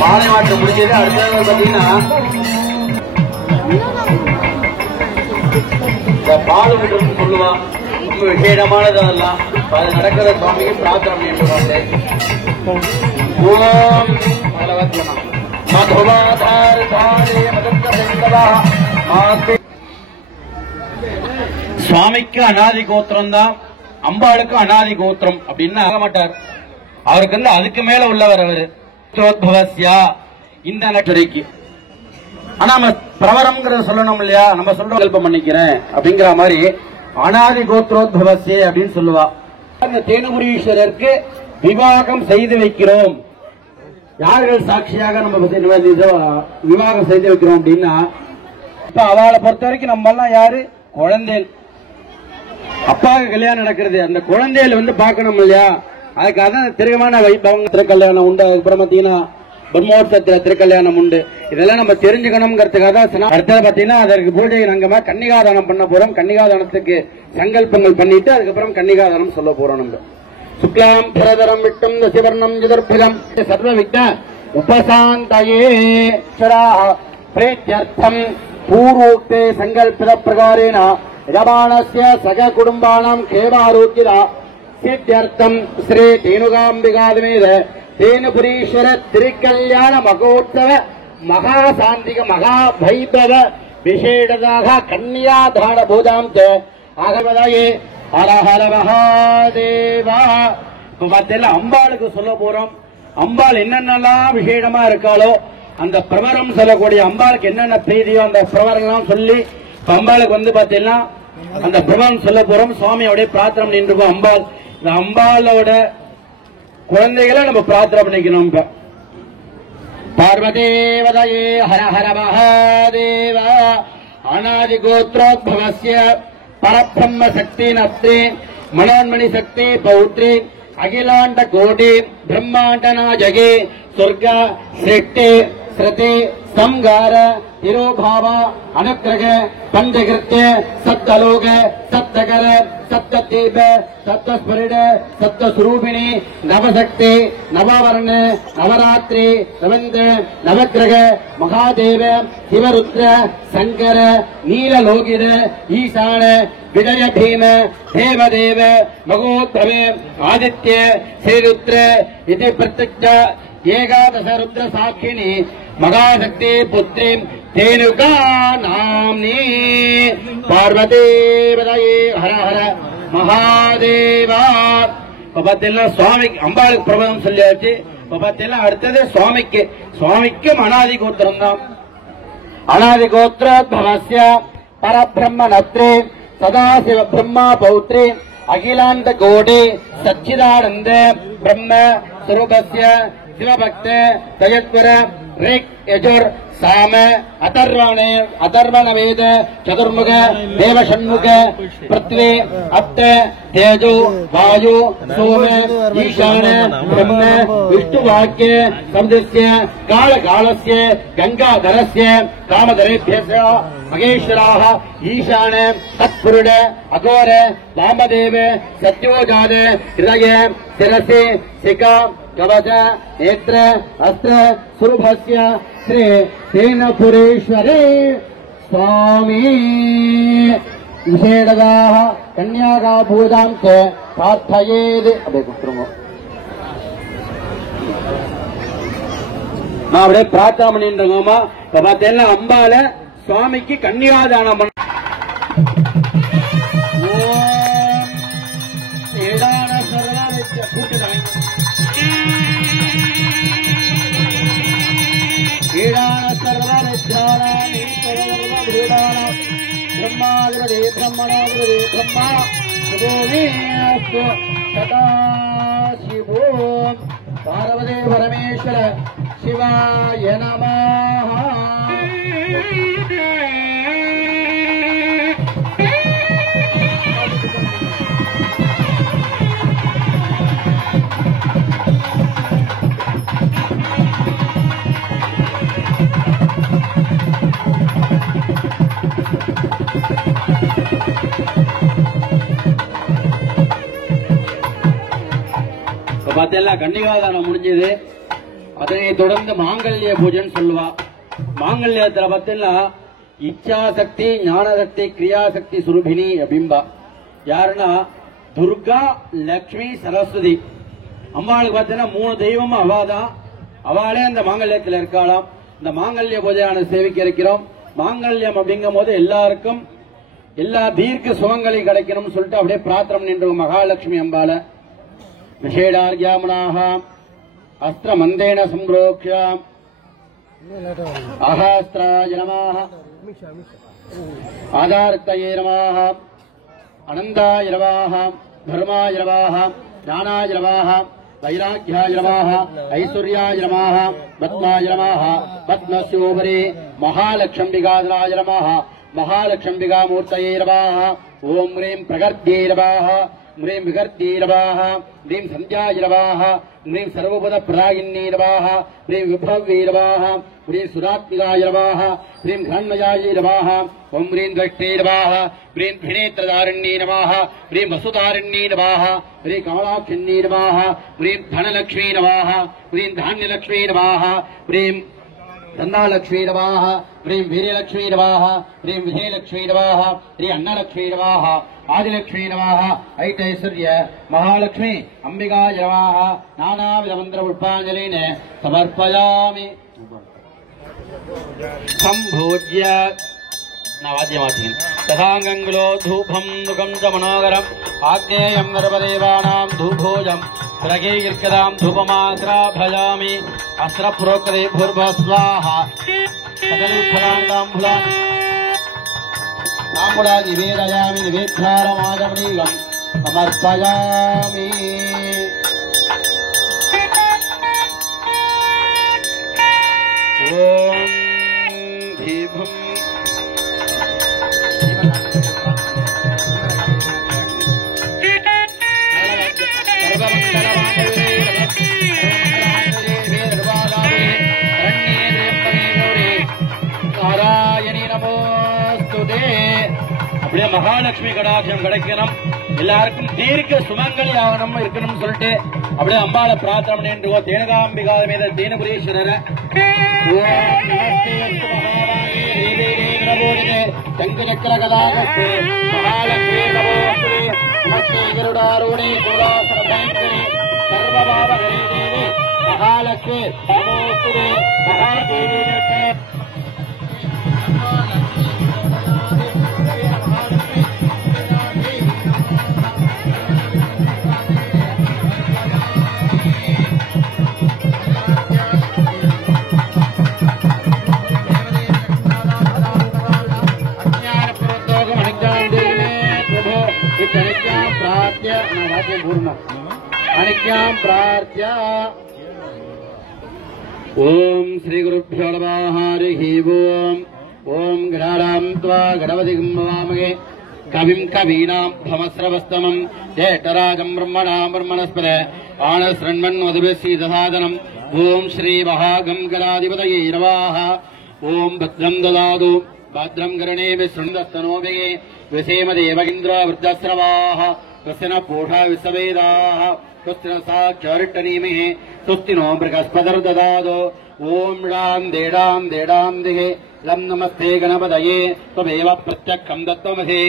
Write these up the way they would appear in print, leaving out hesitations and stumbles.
மாலை மாற்ற முடிஞ்சது. அடுத்த பாத்தீங்கன்னா பால் விட்டு சொல்லுவான். ரொம்ப விசேஷமானது அதெல்லாம். அது நடக்கிற சுவாமிக்கு பிரார்த்தனை என்று பார்த்தேன். சுவாமிக்கு அநாதி கோத்திரம் தான், அம்பாளுக்கு அநாதி கோத்திரம் அப்படின்னு ஆக மாட்டார். அவருக்கு வந்து அதுக்கு மேல உள்ளவர் அவரு. இந்த நட்சத்திரைக்கு ஆனா நம்ம பிரவரம்ங்கிறத சொல்லணும் இல்லையா, நம்ம சொல்ற கல்பம் பண்ணிக்கிறேன் அப்படிங்கிற மாதிரி அநாதி கோத்ரோத்பவசிய அப்படின்னு சொல்லுவா. அந்த தேனுபுரீஸ்வரருக்கு விவாகம் செய்து வைக்கிறோம். யார்கள் சாட்சியாக நம்ம விவாகம் செய்து வைக்கிறோம் அப்படின்னா, இப்ப அவளை பொறுத்த வரைக்கும் நம்ம எல்லாம் யாரு, குழந்தைகள். அப்பாவுக்கு கல்யாணம் நடக்கிறது, அந்த குழந்தைகள் வந்து பார்க்கணும் இல்லையா, அதுக்காக தான் திருகமான வைபவங்க திருக்கல்யாணம் உண்டு. அதுக்கப்புறம் பாத்தீங்கன்னா பிரம்மோற்சவத்துல திருக்கல்யாணம் உண்டு. இதெல்லாம் நம்ம தெரிஞ்சுக்கணும்ங்கிறதுக்காக தான். அடுத்தது பாத்தீங்கன்னா அதற்கு பூஜை அங்கமா கன்னிகாதானம் பண்ண போறோம். கன்னிகாதானத்துக்கு சங்கல்பங்கள் பண்ணிட்டு அதுக்கப்புறம் கன்னிகாதானம் சொல்ல போறோம். நம்ம சுக்லாம் பிரதரம் விட்டும் சிவர்ணம் ஜுதர்பிலம் சர்வ விக்ன உபசாந்தயே பிரேத்யர்த்தம் பூர்வோக்தே சங்கல்பித பிரகாரேன யஜமானஸ்ய சக குடும்பானாம் கேவாரோக்கியதா சித்யர்த்தம் ஸ்ரீ தேனுகாம்பிகாதமேத தேனுபுரீஸ்வர திருக்கல்யாண மகோத்சவ மகாசாந்திக மகாபைபவ விசேஷதாக கன்னியாதான பூஜாம் ஆகவதாயே ஹர ஹர மகாதேவா. அம்பாளுக்கு சொல்ல போறோம். அம்பாள் என்னென்னலாம் விசேஷமா இருக்காளோ அந்த பிரவரம் சொல்லக்கூடிய அம்பாளுக்கு என்னென்ன பிரீதியோ அந்த பிரவரங்கள்லாம் சொல்லி அம்பாளுக்கு வந்து பாத்தீங்கன்னா அந்த பிரவரம் சொல்ல போறோம். சுவாமியோடைய பிரார்த்தனை நின்றுப்போம். அம்பாள் இந்த அம்பாளோட குழந்தைகளை நம்ம பிரார்த்தனை பண்ணிக்கணும். இப்ப பார்வதேவதையே ஹர ஹர மகாதேவ அநாதி கோத்ரோத்பவஸ்ய பரபிரம்ம சக்தி நத்ரி மனோன்மணி சக்தி பௌத்ரி அகிலாண்ட கோடி பிரம்மாண்ட நாஜகே சொர்க்க சிருஷ்டி ஸ்ருதி சம்கார திரோபாவ அனுக்கிரக பஞ்சகிருத்திய சத்தலோக சத்தகர சத்ததீப சத்தஸ்பரிட சத்தஸ்வரூபிணி நவசக்தி நவவர்ண நவராத்திரி ரவீந்திர நவக்கிரக மகாதேவ சிவருத்ர சங்கர நீலலோகித ஈசான விஜய பீம தேவதேவ மகோத்பவே ஆதித்ய ஸ்ரீருத்ர இது பிரத்யக்ஷ ஏகாதச ருத்ர சாட்சிணி மகாசக்தி புத்ரி தேனுகா நாம்னி பார்வதேவதையே ஹர ஹர மகாதேவா. இப்ப பாத்தீங்கன்னா சுவாமிக்கு அம்பாளுக்கு பிரபலம் சொல்லியாச்சு. இப்ப பாத்தீங்கன்னா அடுத்தது சுவாமிக்கும் அநாதி கோத்திரம் தான். அநாதி கோத்ரோத்பவஸ்ய பரபிரம்ம நத்ரே சதாசிவ பிரம்மா பௌத்ரி அகிலாண்ட கோடி சச்சிதானந்த பிரம்ம ஸ்வரூபஸ்ய சிவபக்த தயத்வர ரிக் யஜுர் साम अथर्वण वेद चतुर्मुख देव षण्मुख पृथ्वी अत्र तेजो वायु सोम ईशान ब्रह्म विष्णुवाक्य शब्दस्य काल कालस्य गंगाधरस्य कामधरेभ्यः महेश्वराः ईशान तत्पुरुष अघोर वामदेव सत्योजात हृदय शिरसि शिखा कवच नेत्र अस्त्र सुरभस्य श्री तेनपुरेश्वरे स्वामी विशेषदाः कन्याका पूजां च प्रार्थयेत्. நான் அப்படியே பிரார்த்தனை பண்ணிட்டு இருக்கோமா. இப்ப பார்த்தீங்கன்னா அம்பால சுவாமிக்கு கன்னியாதானம் பண்ண ब्रह्माग्रदे ब्रह्मणाग्रदे ब्रह्मा सदा शिवो पार्वती परमेश्वर शिवाय नमः. பார்த்தீங்களா கன்னிகாதானம் முடிஞ்சது. அதனை தொடர்ந்து மாங்கல்ய பூஜைன்னு சொல்லுவா. மாங்கல்யத்துல பார்த்தீங்கன்னா இச்சாசக்தி, ஞானசக்தி, கிரியாசக்தி சுரூபிணி அப்படின்பா. யாருன்னா துர்கா, லட்சுமி, சரஸ்வதி. அம்பாளுக்கு பார்த்தீங்கன்னா 3 தெய்வமும் அவாதான். அவளே அந்த மாங்கல்யத்தில் இருக்காளாம். இந்த மாங்கல்ய பூஜையான சேவிக்க இருக்கிறோம். மாங்கல்யம் அப்படிங்கும் போது எல்லாருக்கும் எல்லா தீர்க்க சுகங்களையும் கிடைக்கணும்னு சொல்லிட்டு அப்படியே பிரார்த்தனை நின்று மகாலட்சுமி அம்பால விஷேடார்யாமனாக அஸ்திரமந்தேன சம்ரோக்ஷ அஹாஸ்திராய நமः ஆதார்த்தயே நமः அனந்தாய நமः தர்மாய நமः ஞானாய நமः வைராக்கியாய நமः ஐஸ்வர்யாய நமः பத்மாய நமः பத்மஸ்யோபரி மகாலட்சும்பிகாதராய நமः महालक्ष्म्बिका मूर्तये नमः। ओम ह्रीं प्रगर्ध्ये नमः, ह्रीं विगर्ध्ये नमः, ह्रीं संध्याय नमः, ह्रीं सर्वपद प्रदायिन्ये नमः, ह्रीं विभवे नमः, ह्रीं सुरात्मिकाय नमः, ह्रीं घृण्मयाय नमः, ओम ह्रीं द्रष्टे नमः, ह्रीं त्रिनेत्रधारिण्ये नमः, ह्रीं वसुधारिण्ये नमः, ह्रीं कमलाक्षिण्ये नमः, ह्रीं धनलक्ष्मी नमः, ह्रीं धान्यलक्ष्मी नमः, ह्रीं धन्नालक्ष्मी नमः, ह्रीं वीर्यलक्ष्मी नमः, ह्रीं विजयलक्ष्मी नमः, ह्रीं अन्नलक्ष्मी नमः, आदिलक्ष्मी नमः, ऐतैश्वर्य महालक्ष्मी अंबिकाय नमः। नानाविध मंत्र पुष्पांजलिन समर्पयामि। संभूज्य नवाद्यमाध्यम तथांगंगलो धूपम मुखम च मनोहरम आज्ञेयं सर्वदेवानां धूपोजं प्रगीर्कदां धूपमाग्राभयामि अस्त्रप्रोक्ते भूर्भस्वाहा ताम्बूला निवेदयामि निवेद्यारमाजमनीयं समर्पयामि। ओम दीपम् அப்படியே மகாலட்சுமி கடாட்சம் கிடைக்கணும், எல்லாருக்கும் தீர்க்க சுமங்கலி ஆகணும் இருக்கணும்னு சொல்லிட்டு அப்படியே அம்பாளை பிரார்த்தனை பண்ணிட்டு தேனகாம்பிகா மீத தேனபுரீஸ்வரர் சங்கச்சக்கர கதாகஸ்தே மகாலட்சுமி நமோஸ்துதே நமஸ்தே கருடாரூணே சூலாசனதங்கே சர்வபாவஹரே தேவி மகாலட்சுமி நமோஸ்துதே மகாதேவி अनिज्ञां प्रार्थ्य। ओम श्री गुरुभ्यो नमः। हरिः ओम। ओम गणानां त्वा गणपतिं नमामहे कविं कवीनां भमस्रवस्तमं ज्येष्ठराजं ब्रह्मणां ब्रह्मणस्पद आनशृण्वन्वदिभिस्सीदसादनम्। ओम श्री महागङ्गणाधिपतये नमः। ओम भद्रं ददातु भद्रं कर्णेभिः शृण्वस्तनोभिः विसेम देवगिन्द्र वृद्धस्रवाः स्वस्ति न पूषा विश्ववेदाः स्वस्ति न साक्षारिष्टनेमिः स्वस्ति नो बृहस्पतिर्ददातु। ओम षां देडां देडां दिहे लं नमस्ते गणपतये त्वमेव प्रत्यक्षं दत्तमसि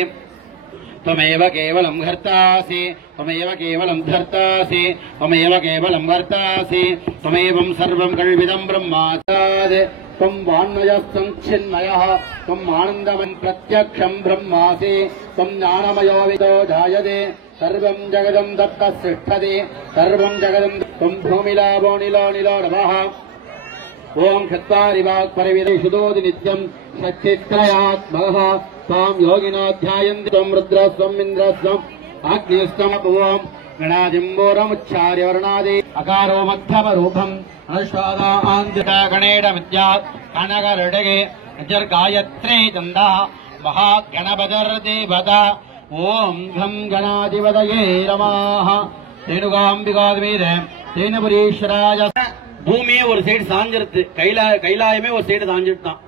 त्वमेव केवलं हर्तासि त्वमेव केवलं धर्तासि त्वमेव केवलं वर्तासि त्वमेवं सर्वं कल्पितं ब्रह्माचार्य त्वं वान्मयः त्वं आनन्दमन् प्रत्यक्षं ब्रह्मासि त्वं ज्ञानमयो विदो जायते सर्वं जगदं दत्तसृष्टते सर्वं जगदं त्वं भूमिलाभो निलो निलो नमः। ओम चत्वारि वाक् परिविदेशुदोदि नित्यं षट्चित्रयात्मकः तां योगिनो ध्यायन्ति त्वं रुद्रस्वं इन्द्रस्वं अग्निस्त्वं ओम गणादिम्बोरमुच्चार्य वर्णादि अकारो मध्यमरूपम् अनुष्ठादान्तिगणेन विद्यात् कनकरडगे गायत्री छन्दः महागणपतिर्देवता। ओम घं गणाधिपतये नमः। रेणुकाम्बिकादेवी தேனபுரீஸ்வராய பூமியே ஒரு சைடு சாஞ்சிருது, கைலாயமே ஒரு சைடு சாஞ்சிட்டான்.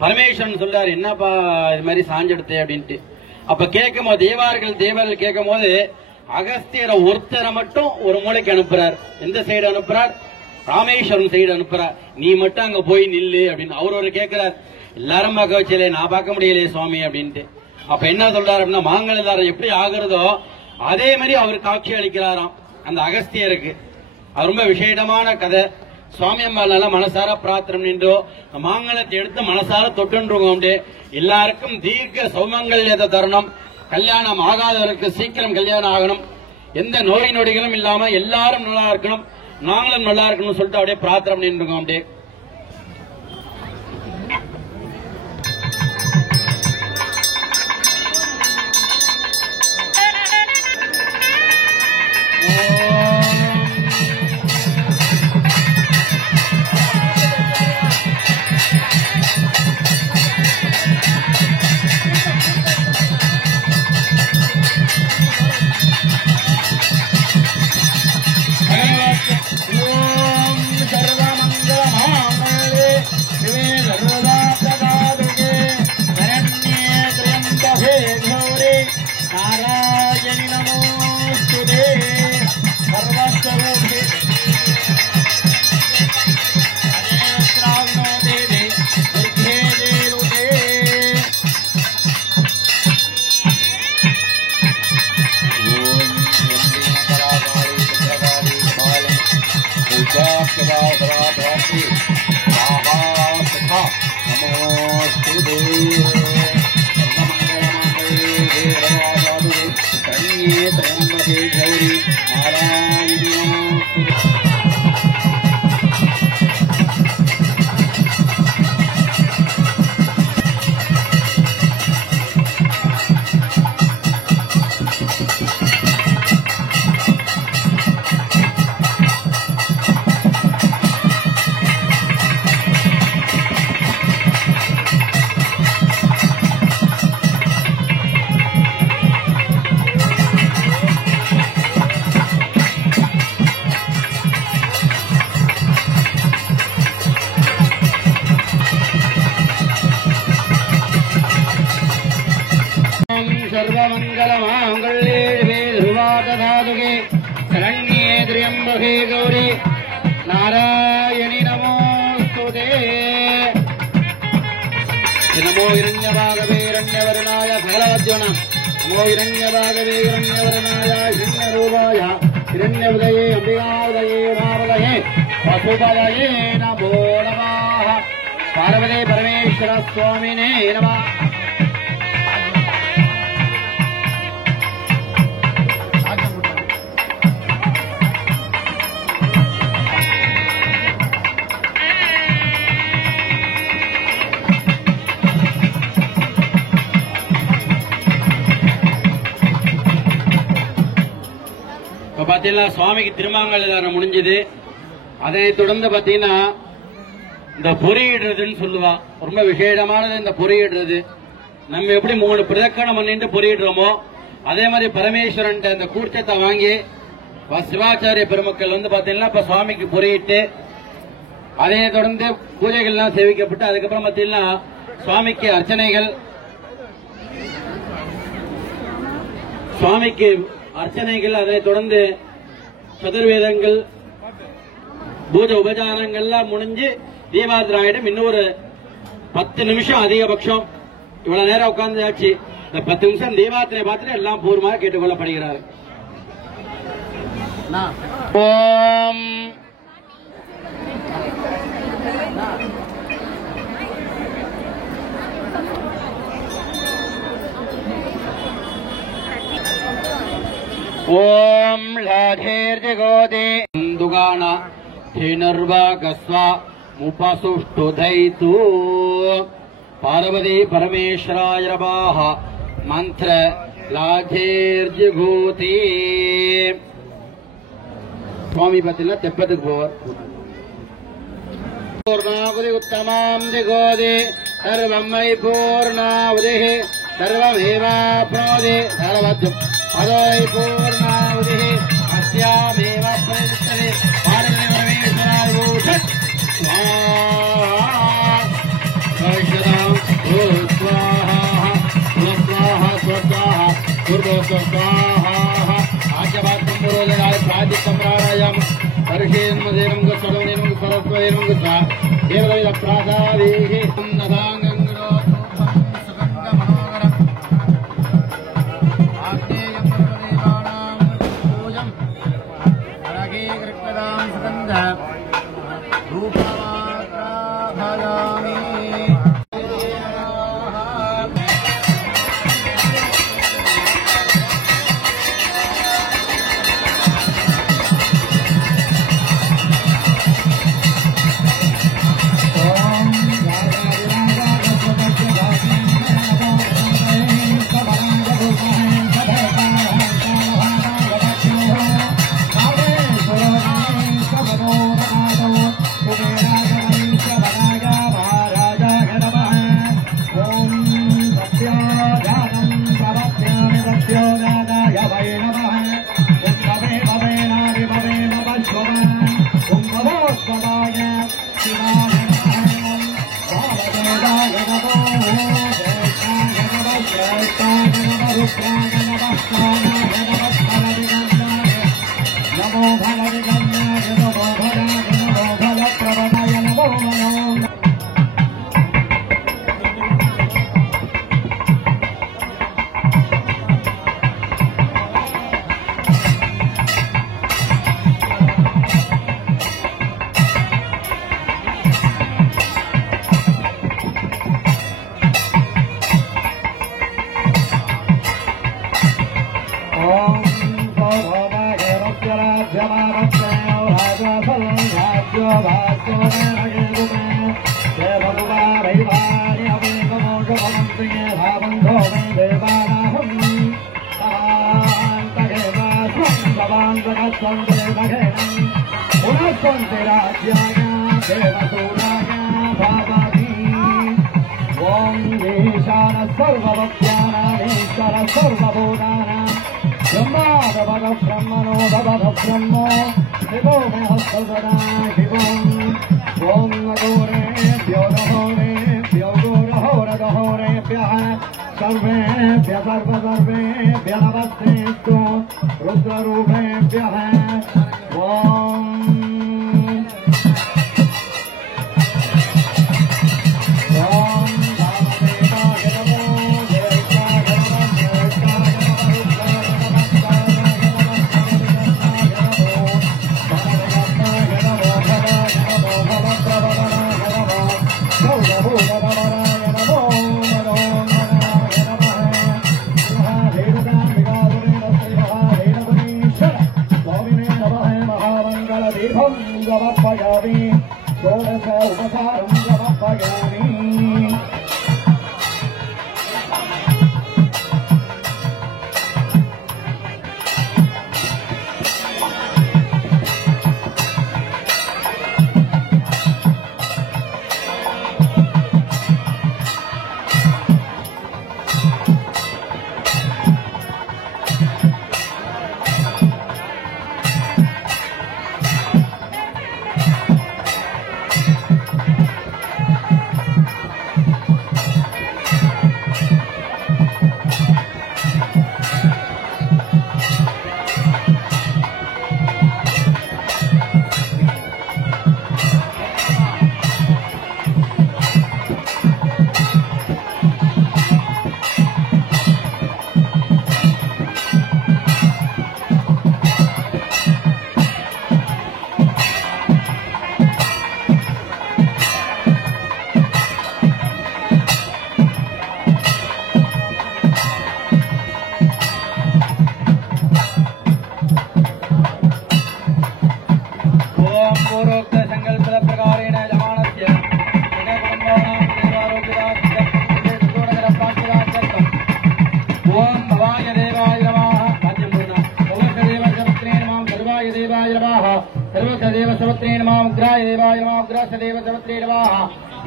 பரமேஸ்வரன் சொல்றாரு என்னப்பா இது மாதிரி சாஞ்செடுத்து அப்படின்ட்டு. அப்ப கேட்கும் போது தேவர்கள் கேட்கும் போது அகஸ்தியரை ஒருத்தரை மட்டும் ஒரு மூளைக்கு அனுப்புறார். எந்த சைடு அனுப்புறார்? ராமேஸ்வரம் சைடு அனுப்புறார். நீ மட்டும் அங்க போய் நில்லு அப்படின்னு அவர் கேட்கிறார். எல்லாரும் பார்க்க வச்சலே, நான் பார்க்க முடியலையே சுவாமி அப்படின்ட்டு. அப்ப என்ன சொல்றாரு அப்படின்னா, மாங்கல்யதாரம் எப்படி ஆகுறதோ அதே மாதிரி அவர் காட்சி அளிக்கிறாராம் அந்த அகஸ்தியருக்கு. அது ரொம்ப விசேஷமான கதை. சுவாமி அம்மால மனசார பிரார்த்தனை நின்றோ மாங்கலத்தை எடுத்து மனசார தொட்டுருவோம். எல்லாருக்கும் தீர்க்க சௌமங்கல்யத தருணம். கல்யாணம் ஆகாதவருக்கு சீக்கிரம் கல்யாணம் ஆகணும். எந்த நோய் நொடிகளும் இல்லாம எல்லாரும் நல்லா இருக்கணும், நாங்களும் நல்லா இருக்கணும்னு சொல்லிட்டு அப்படியே பிரார்த்தனை நின்றுங்க. அப்படியே गौरी नारायणी नमोस्तुते नमो हिरण्यभागवे हिरण्यवर्णाय सकलवद्योन नमो हिरण्यभागवे हिरण्यवर्णाय हिरण्यरूपाय हिरण्यउदये अंबिकाउदये उमापदये वसुपदये नमो नमः पार्वती परमेश्वर स्वामिने नमः பாத்தீங்கன்னா சுவாமிக்கு திருமாங்கல்யாரம் முடிஞ்சது. அதை தொடர்ந்து பாத்தீங்கன்னா இந்த பொறியிடுறதுன்னு சொல்லுவா. ரொம்ப விசேஷமானது இந்த பொறியிடுறது. நம்ம எப்படி 3 பிரதக்கணம் பண்ணிட்டு பொறியிடுறோமோ அதே மாதிரி பரமேஸ்வரன் இந்த கூர்ச்சத்தை வாங்கி சிவாச்சாரிய பெருமக்கள் வந்து பாத்தீங்கன்னா இப்ப சுவாமிக்கு பொறியிட்டு அதை தொடர்ந்து பூஜைகள்லாம் சேவிக்கப்பட்டு அதுக்கப்புறம் பாத்தீங்கன்னா சுவாமிக்கு அர்ச்சனைகள் அதை தொடர்ந்து சதுர்வேதங்கள் பூஜை உபச்சாரங்கள்லாம் முடிஞ்சு தீபாத்திராயிடம் இன்னொரு 10 நிமிஷம் அதிகபட்சம் இவ்வளவு நேரம் உட்கார்ந்தாச்சு. இந்த 10 நிமிஷம் தீபாத்திரை பார்த்துட்டு எல்லாம் பூர்வமாக கேட்டுக்கொள்ளப்படுகிறார். ஓம் ओम लाधेर्जगोदे दुगाना धेनुर्वागस्वा मुपसुष्टुधैतु पार्वती परमेश्वराय नमः मंत्र लाधेर्जगोति स्वामी पतिला तेप्पदुक्कु पोवार पूर्णावधि उत्तमां दिगोदे सर्वं मयि पूर्णावधिः सर्वमेवाप्नोति सर्वं अदोय पूर्णावधिः अस्यामेव प्रविष्टते पार्वती परमेश्वराय भूषत् स्वाहा स्वाहा स्वाहा स्वाहा स्वाहा स्वाहा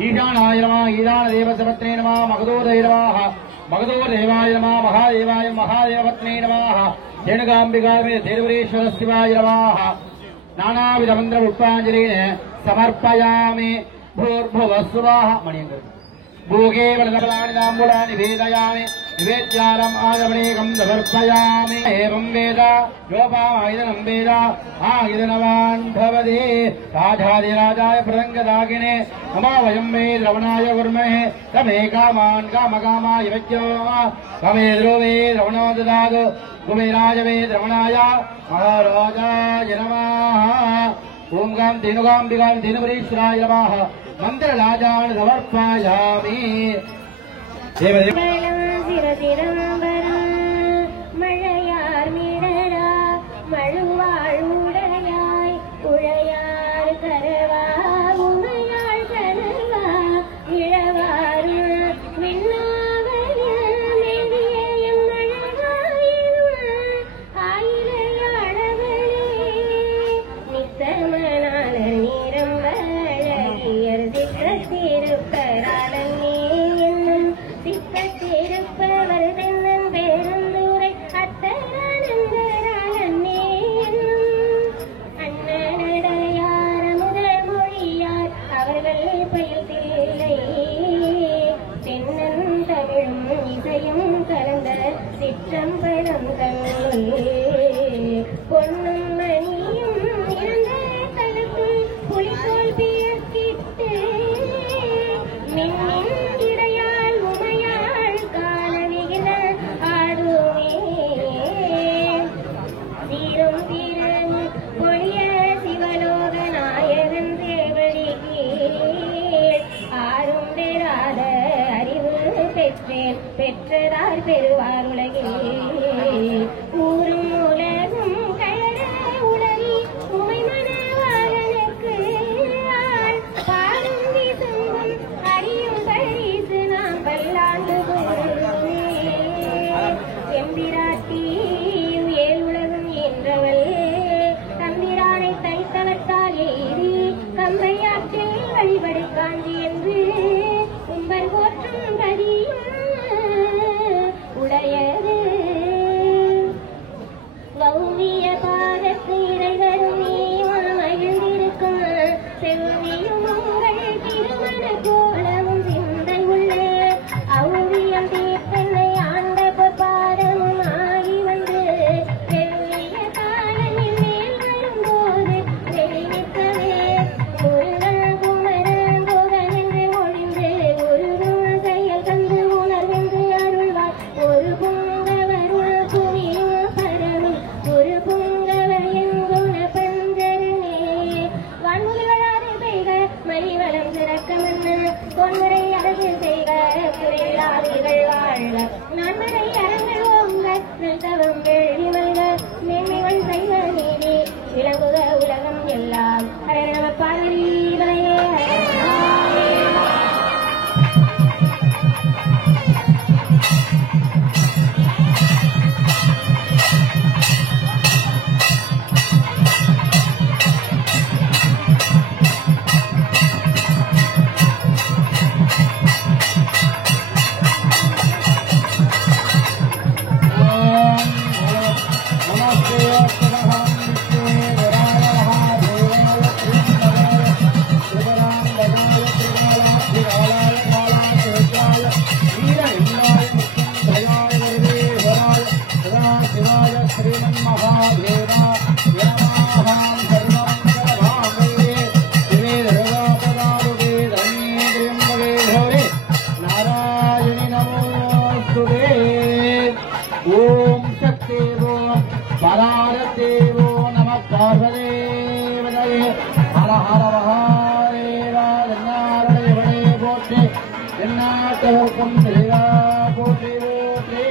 ईशानाय नमः ईशानदेव सर्वत्रे नमः मगधोदय नमः मगधोदेवाय नमः महादेवाय महादेवपत्ने नमः धेनुकाम्बिकाय देवरेश्वर शिवाय नमः नानाविध मंत्र पुष्पांजलिन समर्पयामि भूर्भुवः स्वः मणियंगल भूगे वलदबलानि ताम्बूलानि भेदयामि निवेद्यारम् आदवणेकम् समर्पयामि एवं वेद योपामायुधनम् वेद आयुधनवान् भवति राजाधिराजाय प्रसङ्गदागिने नमो वयम् वे द्रवणाय कुर्महे तमे कामान् कामकामाय वच्यो तमे ध्रुवे द्रवणो ददातु कुबेराय वे द्रवणाय महाराजाय नमः ओम गाम धेनुगाम्बिकां धेनुपरीश्वराय नमः मन्त्रराजान् समर्पयामि மழையார் மிடரா மழுவாழுடையாய் குழையார் கரவா உமையாள் கரவா இழவாறு மின்னாவயம் மெதியம் மழகாயினும் ஆயிரையாளவளே நித்தமனால நீரம் வழகியர் திக்கத்திருப்பராளன் என்னும் திக்கத்திருப்பவர் தென்னன் பேருந்துரை அத்தரானந்தராளன்னே என்னும் அண்ணனடையார் முதல் மொழியார் அவர்கள் பயில்தில்லை தென்னன் தமிழும் இசையும் கலந்த சிற்றம்பலம் தன்னுள் பொன்னும் மணியும் இருந்த தளத்தும் புலித்தோல் பியர்க்கிட்டு மின்னின் இடையால் உமையாள் காணவிகிற ஆடுமே தீரும் தீரம் பொழிய சிவலோக நாயகன் தேவடி கீழ் ஆறும் பெறாத அறிவு பெற்றேன் பெற்றதார் பெறுவார் உலகில் ஊரும் உலகும் கழற உளறி உமை மனவாளனுக்கு பாடும் வீசும் அறியும் பரிசு நாம் பல்லாண்டு எம்பிராட்டி ஏழ் உலகம் என்றவள் தம்பிரானை தைத்தவர்த்தால் எய்தி கம்பையாற்றில் வழிபடு காஞ்சி என்று கும்பர் போற்றும் பதியும் உடையது வௌவிய பாகத்து இறைவரும் நீயும் மகிழ்ந்திருக்கும் செவ்வியும் உங்கள் திருமண கோலமும் சிந்தை உள்ள ஔவியம் தீர்ப்பனை ஆண்ட பாதமும் ஆகி வந்து வெள்ளிய காலனின் மேல் வரும்போது வெளிநிற்கவே முருகன் குமரன் போகன் என்று ஒழிந்து ஒரு செயல் தந்து உணர்வென்று அருள்வார் ஒரு பொங்கவருள் புவியும் பரவும் ஒரு பொங்கவர் எங்குண பஞ்சரனே வான்முகில்வளாது பெய்க மணிவளம் சிறக்க மன்னு பொன்முறை அழகு செய்க குறையிலாதிகள் வாழ்க நான்மறை அரங்கள் ஓங்க நல்தவம் வெள்ளி மல்க மேன்மைகள் செய்வ நீதி விளங்குக உலகம் எல்லாம் ஹர நம பார்வதிவலையே ओम शक्तिवो परादेवो नमः पार्वतीवदये हर हर महादेव नारायणे बोटे नाटवर्कं देवा बोटे बोटे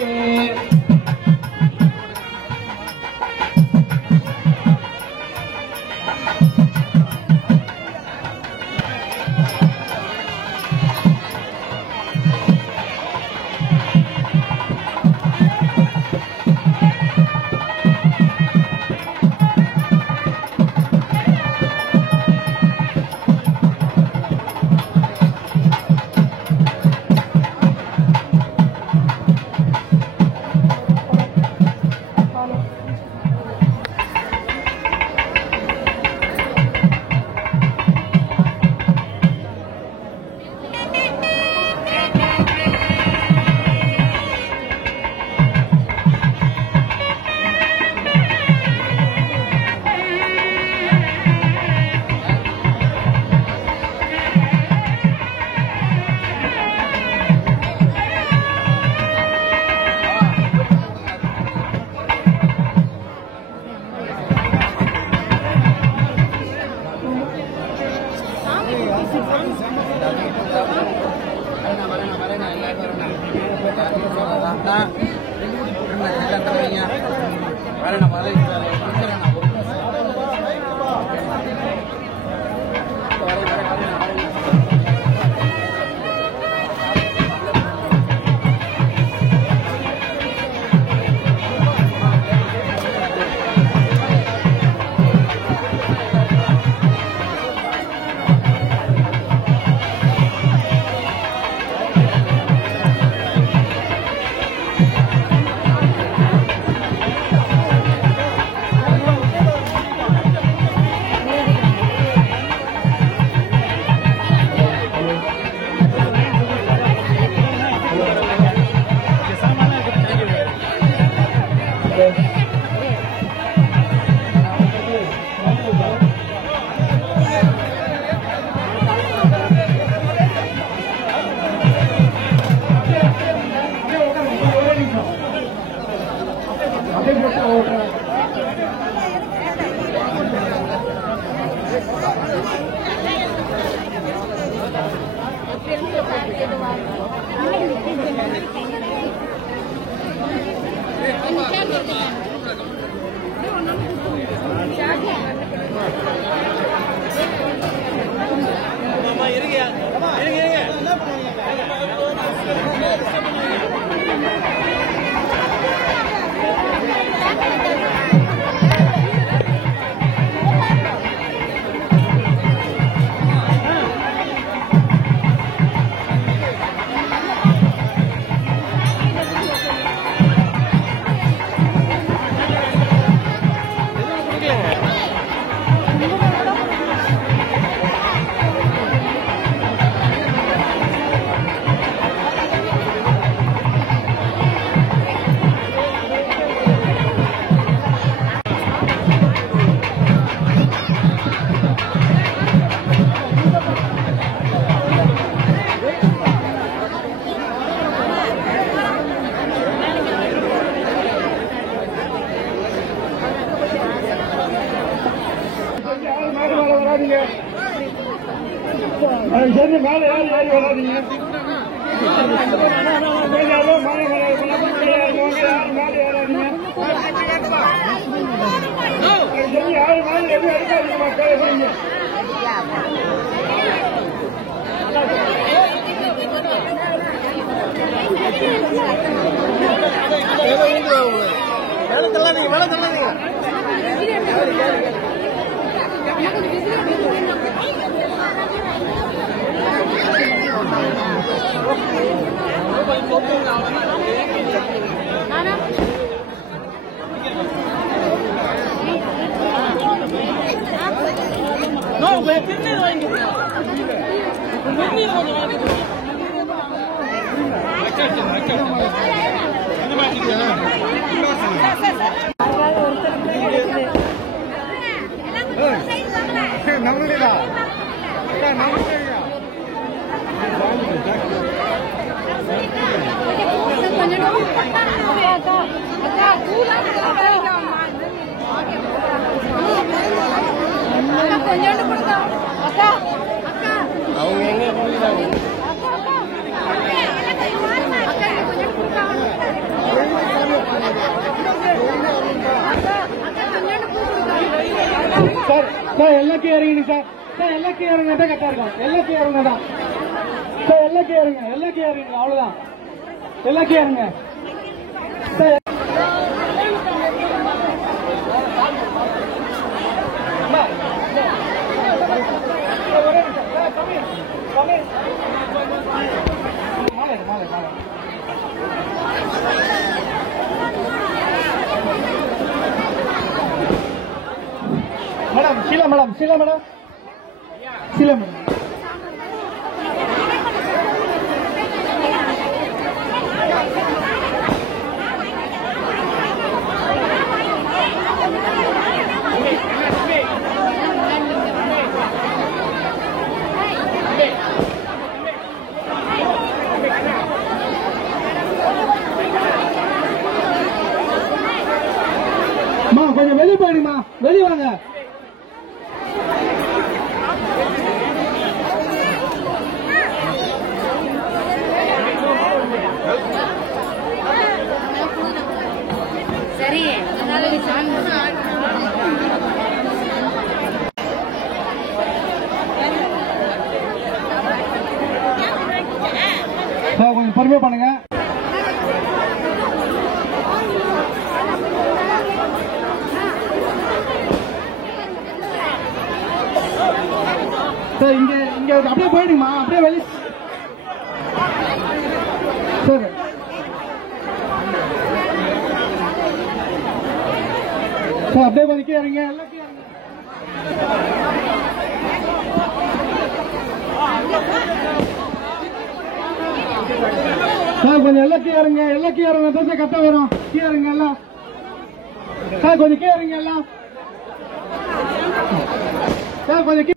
கொஞ்சம் வெளியே போயிடுமா, வெளியே வாங்க. சரி சார் கொஞ்சம் பொறுமையா பண்ணுங்க. சார் இங்க இங்க அப்படியே போயிடுங்கம்மா, அப்படியே வெளியே சார். சார் அப்படியே கொஞ்சம் கீழே இறங்க, எல்லாம் கீழே இறங்க. சார் கொஞ்சம் எல்லாம் கீழே இறங்க, எல்லாம் கீழே இறங்க, தான் சார் கரெக்டாக வரும். கீழே இறங்க எல்லாம். சார் கொஞ்சம் கீழே இறங்க எல்லாம். சார் கொஞ்சம் கீழே.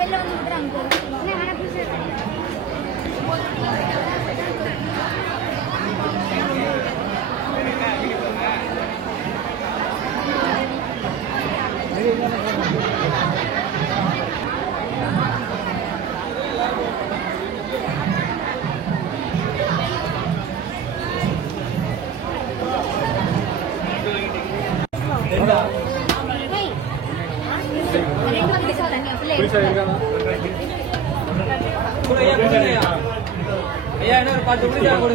வெளில வந்து விட்டுறாங்க. ஐயா இன்னொரு 10 கொடுங்க.